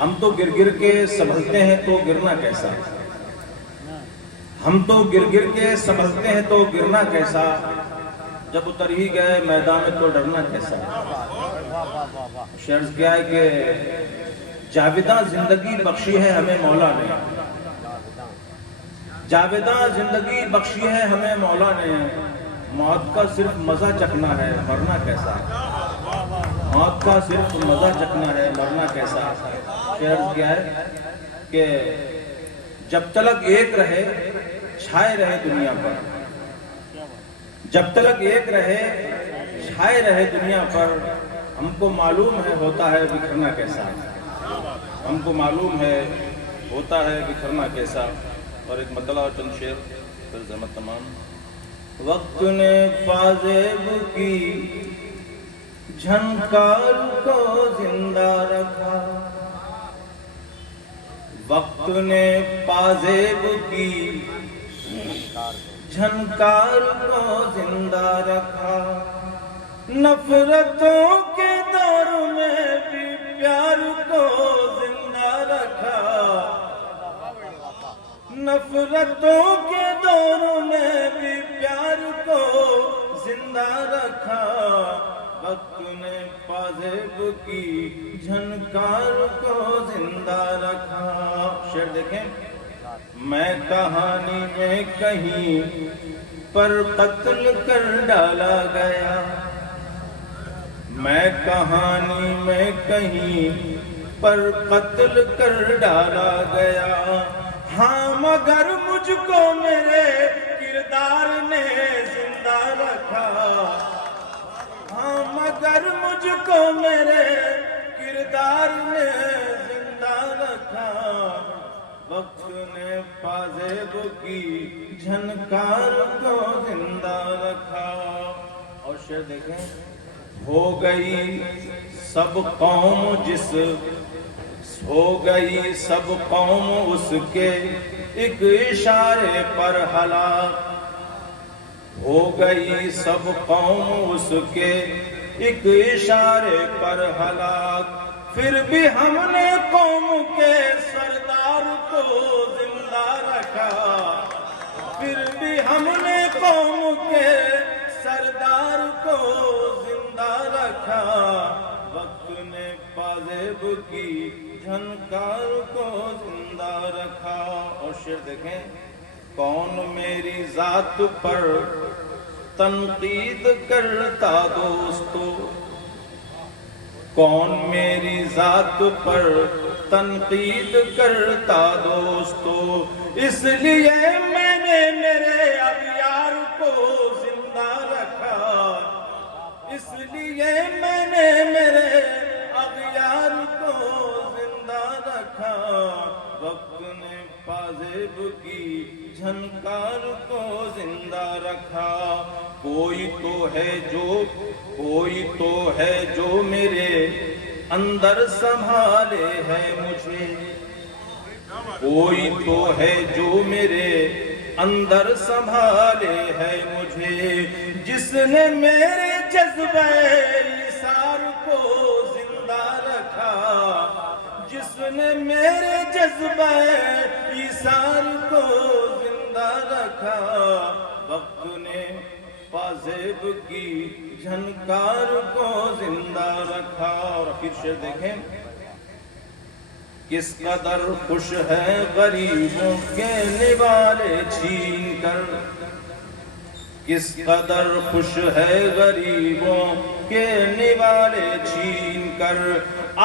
ہم تو گر گر کے سنبھلتے ہیں تو گرنا کیسا، ہم تو گر گر کے سنبھلتے ہیں تو گرنا کیسا، جب اتر ہی گئے میدان میں تو ڈرنا کیسا۔ شعر کیا ہے کہ جاویداں زندگی بخشی ہے ہمیں مولا نے، جاویداں زندگی بخشی ہے ہمیں مولا نے، موت کا صرف مزہ چکھنا ہے مرنا کیسا، موت کا صرف مزہ چکھنا ہے مرنا کیسا۔ شعر کیا ہے کہ جب تلک ایک رہے چھائے رہے دنیا پر، جب تلک ایک رہے چھائے رہے دنیا پر، ہم کو معلوم ہے ہوتا ہے بکھرنا کیسا، ہم کو معلوم ہے ہوتا ہے بکھرنا کیسا۔ اور ایک مطلع اور چند شعر پھر زحمت تمام۔ وقت نے پازیب کی جھنکار کو زندہ رکھا، وقت نے پازیب کی جھنکار کو زندہ رکھا، نفرتوں کے دور میں بھی پیار کو زندہ رکھا، نفرتوں کے دور میں بھی پیار کو زندہ رکھا، وقت نے پازیب کی جھنکار کو زندہ رکھا۔ شعر دیکھیں، میں کہانی میں کہیں پر قتل کر ڈالا گیا، میں کہانی میں کہیں پر قتل کر ڈالا گیا، ہاں مگر مجھ کو میرے کردار نے زندہ رکھا، ہاں مگر مجھ کو میرے کردار نے زندہ رکھا، وقت نے پازیب کی جھنکار کو زندہ رکھا۔ اور شعر دیکھیں، ہو گئی سب قوم جس، ہو گئی سب قوم اس کے ایک اشارے پر ہلاک، ہو گئی سب قوم اس کے ایک اشارے پر ہلاک، پھر بھی ہم نے قوم کے سردار کو زندہ رکھا، پھر بھی ہم نے قوم کے سردار کو زندہ رکھا، وقت نے پازیب کی جھنکار کو زندہ رکھا۔ اور شعر دیکھیں، کون میری ذات پر تنقید کرتا دوستو، کون میری ذات پر تنقید کرتا دوستو، اس لیے میں نے میرے اغیار کو زندہ رکھا، اس لیے میں نے میرے اغیار کو زندہ رکھا، وقت نے پازیب کی جھنکار کو زندہ رکھا، کوئی تو ہے جو میرے اندر سنبھالے ہے مجھے، کوئی تو ہے جو میرے اندر سنبھالے ہے مجھے، جس نے میرے جذبہ ایثار کو زندہ رکھا، جس نے میرے جذبہ ایثار کو زندہ رکھا، وقت نے پازیب کی جھنکار کو زندہ رکھا۔ اور پھر شعر دیکھیں، کس قدر خوش ہے غریبوں کے نوالے چھین کر، کس قدر خوش ہے غریبوں کے نوالے چھین کر،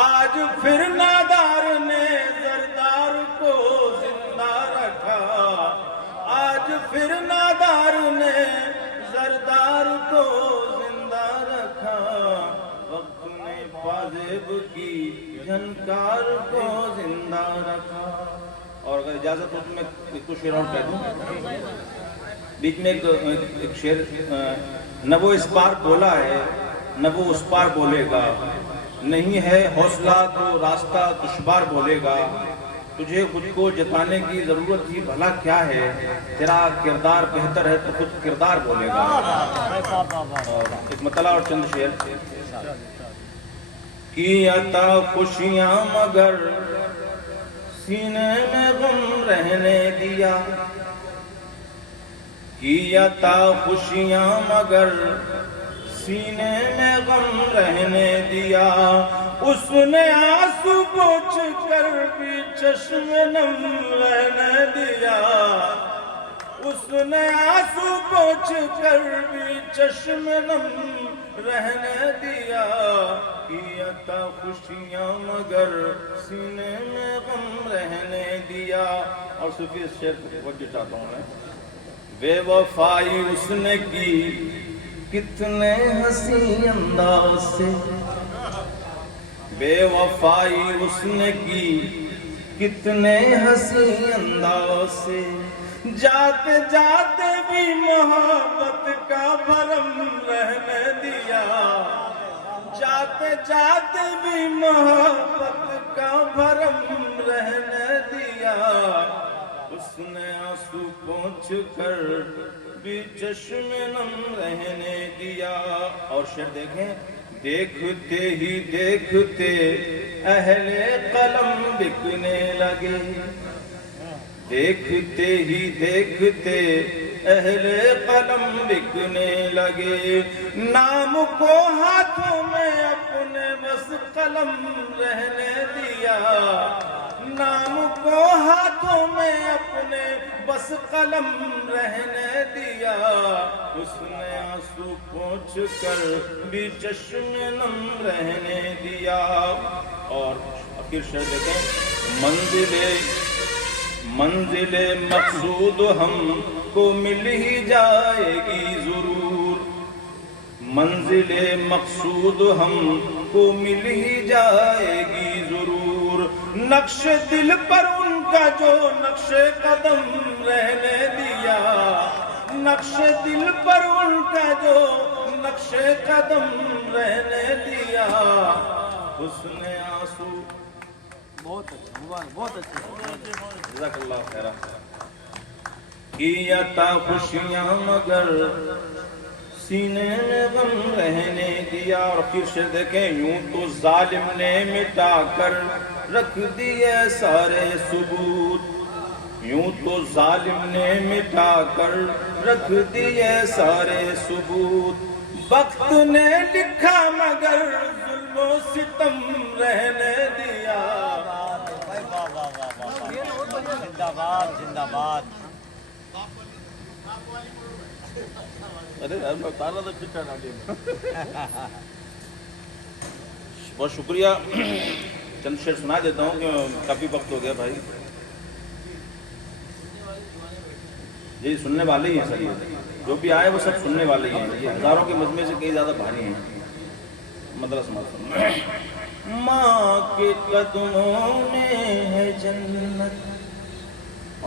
آج پھر نادار نے زردار کو زندہ رکھا، آج پھر نادار نے زردار کو زندہ رکھا، وقت نے پازیب کی جھنکار کو زندہ رکھا۔ اور اگر اجازت ہو تو میں کچھ شعر اور کہہ دوں، بیچ میں ایک شعر، نہ وہ اس پار بولا ہے نہ وہ اس پار بولے گا، نہیں ہے حوصلہ تو راستہ دشوار بولے گا، تجھے خود کو جتانے کی ضرورت ہی بھلا کیا ہے، تیرا کردار بہتر ہے تو خود کردار بولے گا۔ اور ایک مطلع اور چند شعر، کی عطا خوشیاں مگر سینے میں غم رہنے دیا، کیا تا خوشیاں مگر سینے میں غم رہنے دیا، اس نے آنسو پوچھ کر بھی چشم نم رہنے دیا، اس نے آنسو پوچھ کر بھی چشم نم رہنے دیا، کیا تا خوشیاں مگر سینے میں غم رہنے دیا۔ اور صوفی اس شعر کو وجہ چاہتا ہوں میں، بے وفائی اس نے کی کتنے حسین انداز سے، بے وفائی اس نے کی کتنے حسین انداز سے، جاتے جاتے بھی محبت کا بھرم رہنے دیا، جاتے جاتے بھی محبت کا بھرم رہنے دیا، اس نے آنسو پوچھ کر بھی چشم نم رہنے دیا۔ اور شعر دیکھیں، دیکھتے ہی دیکھتے اہل قلم بکنے لگے، دیکھتے ہی دیکھتے اہل قلم بکنے لگے، نام کو ہاتھوں میں اپنے بس قلم رہنے دیا، نام کو ہاتھوں میں اپنے بس قلم رہنے دیا، اس نے آنسو پوچھ کر بھی چشم نم رہنے دیا۔ اور آخر شعر دیکھیں، منزل مقصود ہم کو مل ہی جائے گی ضرور، منزل مقصود ہم کو مل ہی جائے گی ضرور، نقش دل پر ان کا جو نقش قدم رہنے دیا، نقش دل پر ان کا جو نقش قدم رہنے دیا، اس نے آنسو بہت اچھا، بہت اچھا، جزاک اللہ خیر، کیا تا خوشیاں مگر سینے میں غم رہنے دیا۔ اور پھر شعر دیکھیں، یوں تو ظالم نے مٹا کر رکھ دیے سارے ثبوت، یوں تو ظالم نے مٹا کر رکھ دیے سارے ثبوت، وقت نے لکھا مگر ظلم و ستم رہنے دیا، زندہ باد، زندہ باد۔ بہت شکریہ، چند شعر سنا دیتا ہوں کہ کافی وقت ہو گیا بھائی جی، سننے والے ہی ہیں سر، یہ جو بھی آئے وہ سب سننے والے ہی ہیں، یہ ہزاروں کے مجمع سے کئی زیادہ بھاری ہیں۔ مدرسہ ماں کے قدموں میں ہے جنت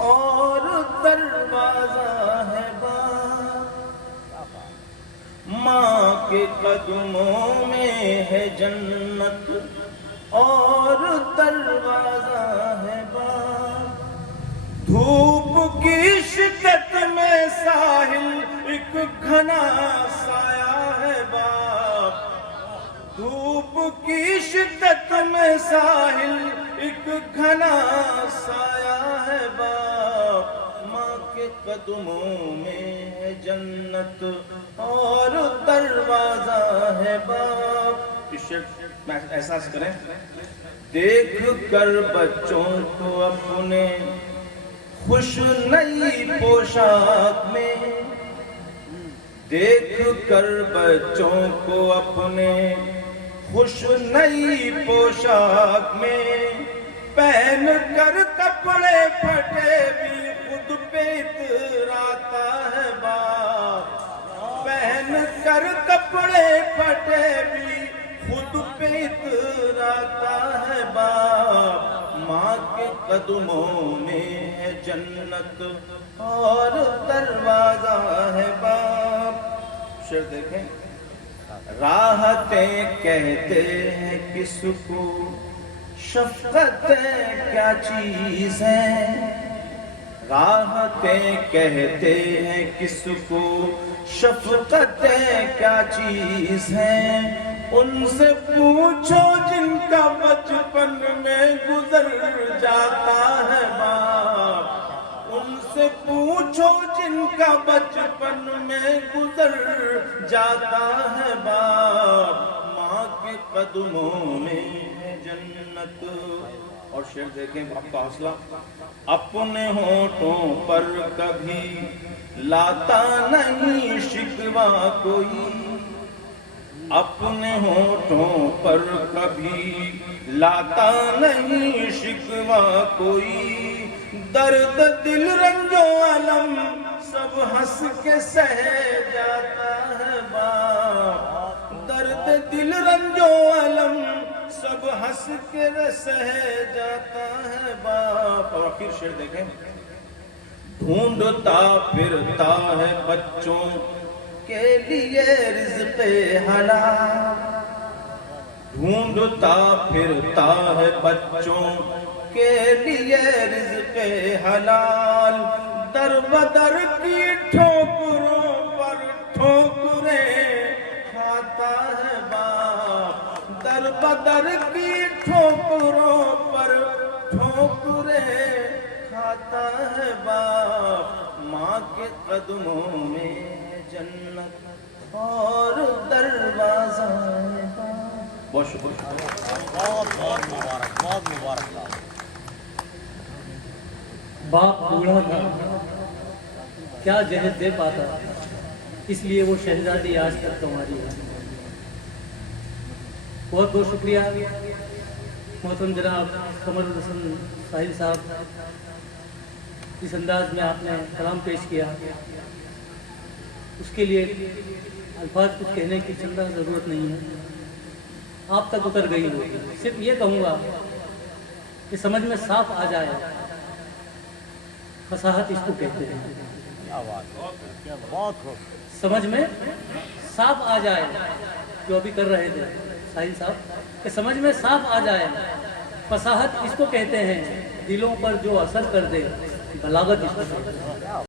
اور دروازہ ہے باغ، ماں کے قدموں میں ہے جنت اور دروازہ ہے باغ، دھوپ کی شدت میں ساحل ایک گھنا سایہ ہے باغ، دھوپ کی شدت میں ساحل ایک گھنا سایہ ہے باغ، ماں کے قدموں میں ہے جنت اور دروازہ ہے باغ۔ اس شعر میں احساس کریں، دیکھ کر بچوں کو اپنے خوش نئی پوشاک میں، دیکھ کر بچوں کو اپنے خوش نئی پوشاک میں، پہن کر کپڑے پھٹے بھی خود پہ اتراتا ہے باپ، پہن کر کپڑے پھٹے بھی خود پہ اتراتا ہے باپ، ماں کے قدموں میں ہے جنت اور دروازہ ہے باپ۔ شعر دیکھیں، راحتیں کہتے ہیں کس کو، شفقتیں کیا چیز ہیں، راحتیں کہتے ہیں کس کو، شفقتیں کیا چیز ہیں، ان سے پوچھو جن کا بچپن میں گزر جاتا کا بچپن میں گزر جاتا ہے باپ، ماں کے قدموں میں ہے جنت۔ اور شعر دیکھیں باپ کا حوصلہ، اپنے ہونٹوں پر کبھی لاتا نہیں شکوہ کوئی، اپنے ہونٹوں پر کبھی لاتا نہیں شکوہ کوئی، درد دل رنج و الم سب ہنس کے سہ جاتا ہے باپ، درد دل رنج و الم سب ہنس کے سہ جاتا ہے باپ۔ اور آخر شعر دیکھیں، ڈھونڈتا پھرتا ہے بچوں کے لیے رزق حلال، ڈھونڈتا پھرتا ہے بچوں کے لیے رزق حلال، در بدر کی ٹھوکروں پر ٹھوکریں کھاتا ہے باپ، در بدر کی ٹھوکروں پر ٹھوکریں کھاتا ہے باپ، ماں کے قدموں میں جنت اور دروازہ باپ۔ بہت شکریہ، بہت بہت مبارک، بہت مبارک۔ باپ بوڑھا تھا، کیا جہیز دے پاتا، اس لیے وہ شہزادی آج تک تمہاری ہے۔ بہت بہت شکریہ محترم جناب قمر الحسن ساحل صاحب، اس انداز میں آپ نے کلام پیش کیا، اس کے لیے الفاظ کچھ کہنے کی چندہ ضرورت نہیں ہے، آپ تک اتر گئی ہوگی۔ صرف یہ کہوں گا کہ سمجھ میں صاف آ جائے، فصاحت اس کو کہتے ہیں۔ کیا بات ہے، بہت خوب۔ سمجھ میں صاف آ جائے، جو ابھی کر رہے تھے ساحل صاحب، کہ سمجھ میں صاف آ جائے، فصاحت اس کو کہتے ہیں، دلوں پر جو اثر کر دے، بلاغت اس کو کہتے ہیں۔